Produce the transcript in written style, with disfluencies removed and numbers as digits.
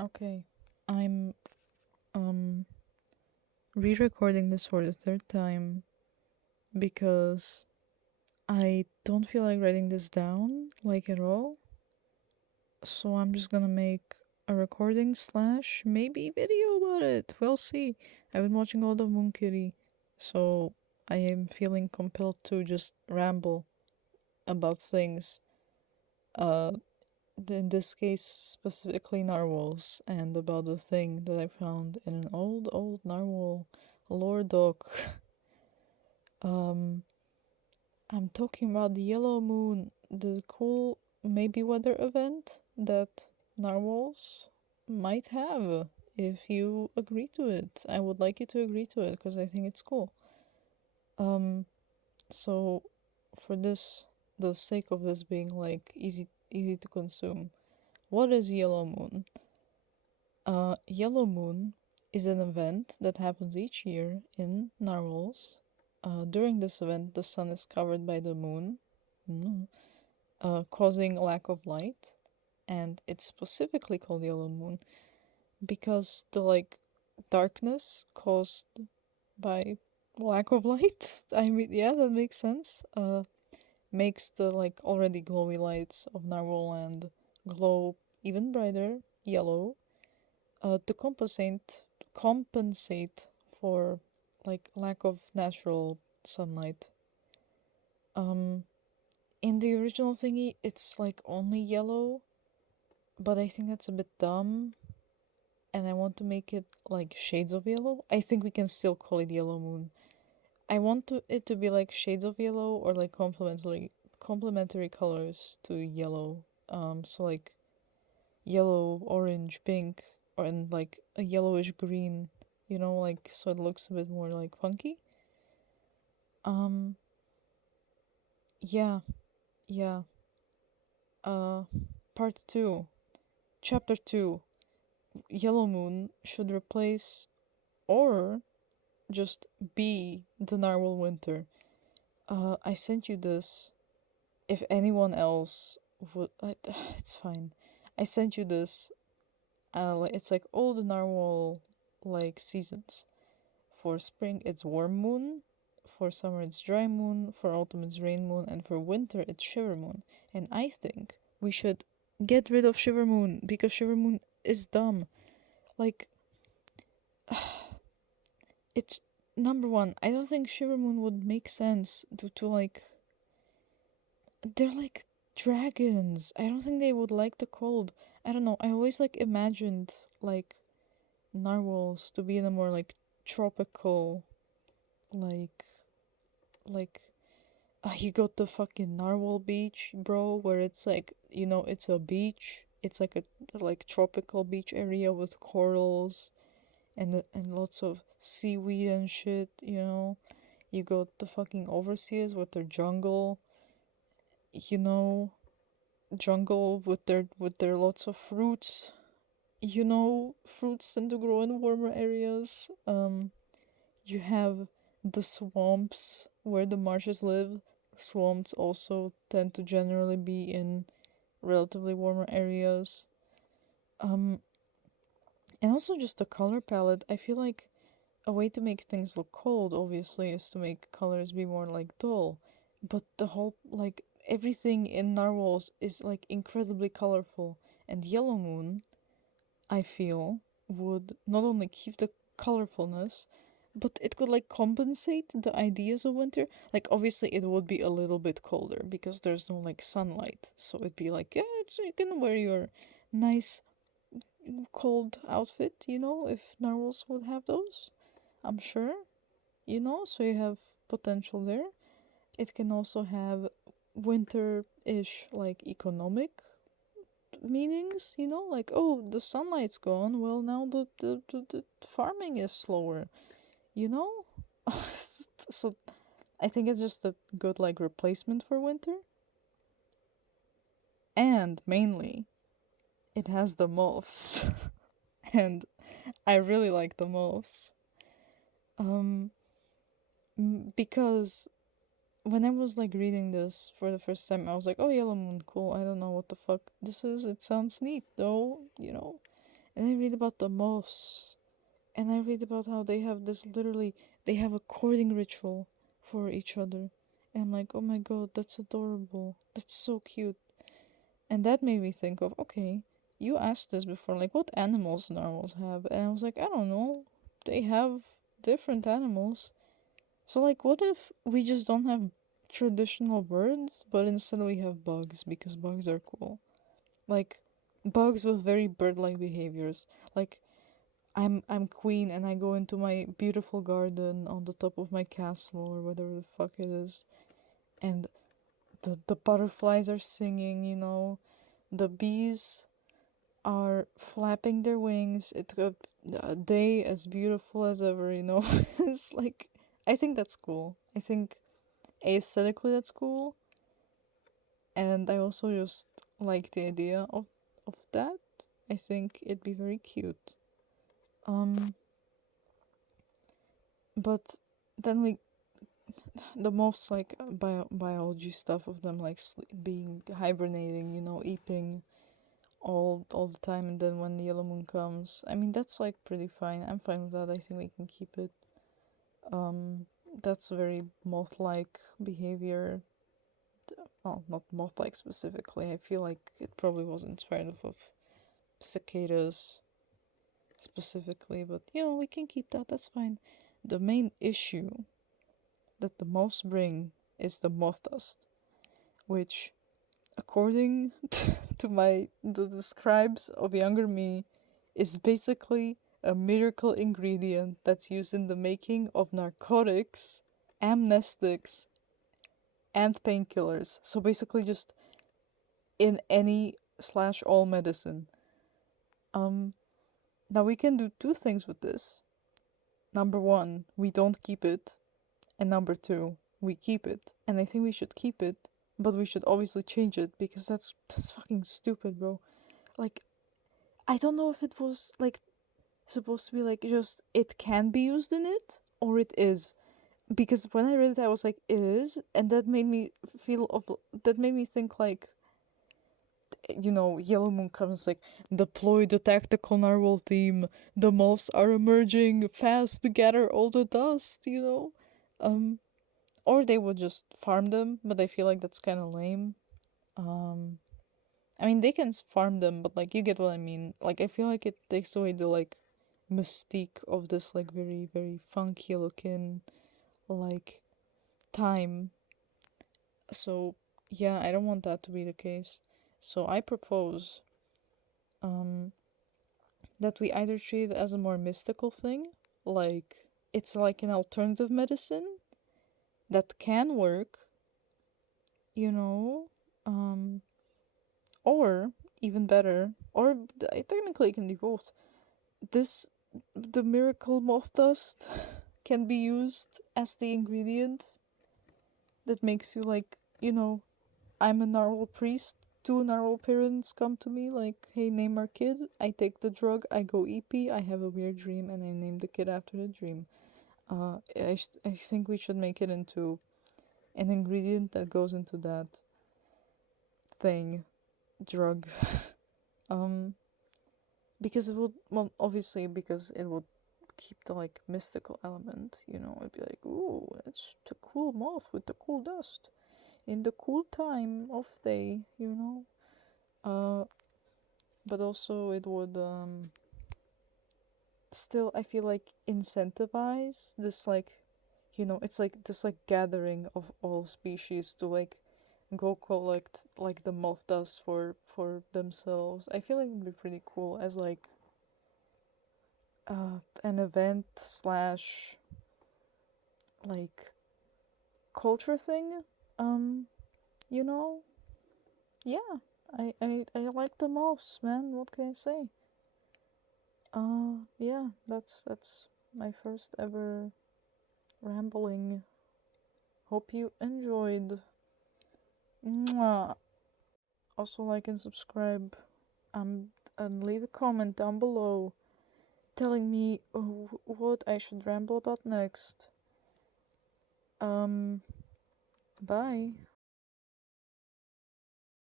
Okay. I'm um re-recording this for the third time because I don't feel like writing this down like at all. So I'm just gonna make a recording slash maybe video about it. We'll see. I've been watching a lot of Moon Kitty, so I am feeling compelled to just ramble about things. Uh in this case specifically narwhals and about the thing that I found in an old narwhal lore doc. um I'm talking about the Yellowmoon, the cool maybe weather event that narwhals might have. If you agree to it, I would like you to agree to it because I think it's cool. um so for this, the sake of this being like easy to consume, what is Yellowmoon? Yellowmoon is an event that happens each year in narwhals. During this event, the sun is covered by the moon, mm, causing lack of light, and it's specifically called yellow moon because the like darkness caused by lack of light. I mean, yeah, that makes sense. Makes the like already glowy lights of narwhal land glow even brighter yellow, to compensate for like lack of natural sunlight. Um, in the original thingy, it's like only yellow, but I think that's a bit dumb, and I want to make it like shades of yellow. I think we can still call it Yellow Moon. I want it to be like shades of yellow or like complementary colors to yellow. So like yellow, orange, pink, or and like a yellowish green, like so it looks a bit more like funky. Um, yeah, yeah. Uh, Part two, chapter two. Yellow Moon should replace or just be the Narwhal Winter. I sent you this. If anyone else would, it's fine. I sent you this. It's like all the Narwhal like seasons. For spring, it's warm moon. For summer, it's dry moon. For autumn, it's rain moon. And for winter, it's shiver moon. And I think we should get rid of shiver moon because shiver moon is dumb. Like, it's number one. I don't think shiver moon would make sense to like. They're like dragons. I don't think they would like the cold. I don't know. I always like imagined like narwhals to be in a more like tropical, like like you got the fucking Narwhal Beach, bro, where it's like, it's a beach. It's like a like tropical beach area with corals and lots of seaweed and shit. You got the fucking overseas with their jungle, you know, jungle with their lots of fruits. Fruits tend to grow in warmer areas. You have the swamps where the marshes live. Swamps also tend to generally be in relatively warmer areas. Um, and also just the color palette. I feel like a way to make things look cold, obviously, is to make colors be more like dull. But the whole, like, everything in narwhals is like incredibly colorful. And Yellow Moon, I feel, would not only keep the colorfulness, but it could like compensate the ideas of winter. Like obviously it would be a little bit colder because there's no like sunlight. So it'd be like, yeah, you can wear your nice cold outfit, if narwhals would have those. I'm sure, so you have potential there. It can also have winter-ish like economic meanings, like, oh, the sunlight's gone, well, now the farming is slower, you know? So I think it's just a good like replacement for winter. And mainly, it has the moths. And I really like the moths. Um, because when I was like reading this for the first time, I was like, oh, Yellow Moon, cool. I don't know what the fuck this is. It sounds neat though. And I read about the moths, and I read about how they have this literally, they have a courting ritual for each other. And I'm like, oh my god, that's adorable. That's so cute. And that made me think of, okay, you asked this before, like, what animals narwhals have? And I was like, I don't know. They have different animals. So, like, what if we just don't have traditional birds, but instead we have bugs because bugs are cool? Like, bugs with very bird-like behaviors. Like, I'm queen and I go into my beautiful garden on the top of my castle or whatever the fuck it is, and the butterflies are singing, you know, the bees are flapping their wings. It's a day as beautiful as ever, you know. It's like, I think that's cool. I think aesthetically that's cool, and I also just like the idea of that. I think it'd be very cute. Um, but then we the most like biology stuff of them like being hibernating, you know, eating all the time, and then when the yellow moon comes, I mean that's like pretty fine. I'm fine with that. I think we can keep it. Um, that's very moth-like behavior. Well, not moth-like specifically. I feel like it probably was inspired of cicadas specifically, but you know we can keep that. That's fine. The main issue that the moths bring is the moth dust, which, according to the scribes of younger me, is basically a miracle ingredient that's used in the making of narcotics, amnestics, and painkillers. So basically, just in any slash all medicine. Um, Now we can do two things with this. Number one, we don't keep it, and number two, we keep it. And I think we should keep it, but we should obviously change it because that's fucking stupid, bro. Like, I don't know if it was like supposed to be like just it can be used in it or it is. Because when I read it I was like it is, and that made me that made me think like, you know, Yellowmoon comes like, deploy the tactical narwhal team. The moths are emerging fast to gather all the dust, you know? Um or they would just farm them, but I feel like that's kind of lame. Um I mean, they can farm them, but like you get what I mean. Like I feel like it takes away the like mystique of this like very very funky looking like time. So yeah, I don't want that to be the case. So I propose um that we either treat it as a more mystical thing, like it's like an alternative medicine that can work, you know, um or even better, or technically it can be both. This the miracle moth dust can be used as the ingredient that makes you like, you know, I'm a narwhal priest. Two narwhal parents come to me like, hey, name our kid. I take the drug, I go EP, I have a weird dream, and I name the kid after the dream. I think we should make it into an ingredient that goes into that thing, drug. um, because it would, well, obviously, because it would keep the like mystical element, you know, it'd be like, ooh, it's the cool moth with the cool dust in the cool time of day, you know. But also it would still, I feel like, incentivize this like, you know, it's like this like gathering of all species to like go collect like the moth dust for themselves. I feel like it'd be pretty cool as like an event slash like culture thing. Um, you know, yeah. I like the moths, man. What can I say? Yeah, that's my first ever rambling. Hope you enjoyed. Mwah. Also like and subscribe. And leave a comment down below telling me what I should ramble about next. Um, bye.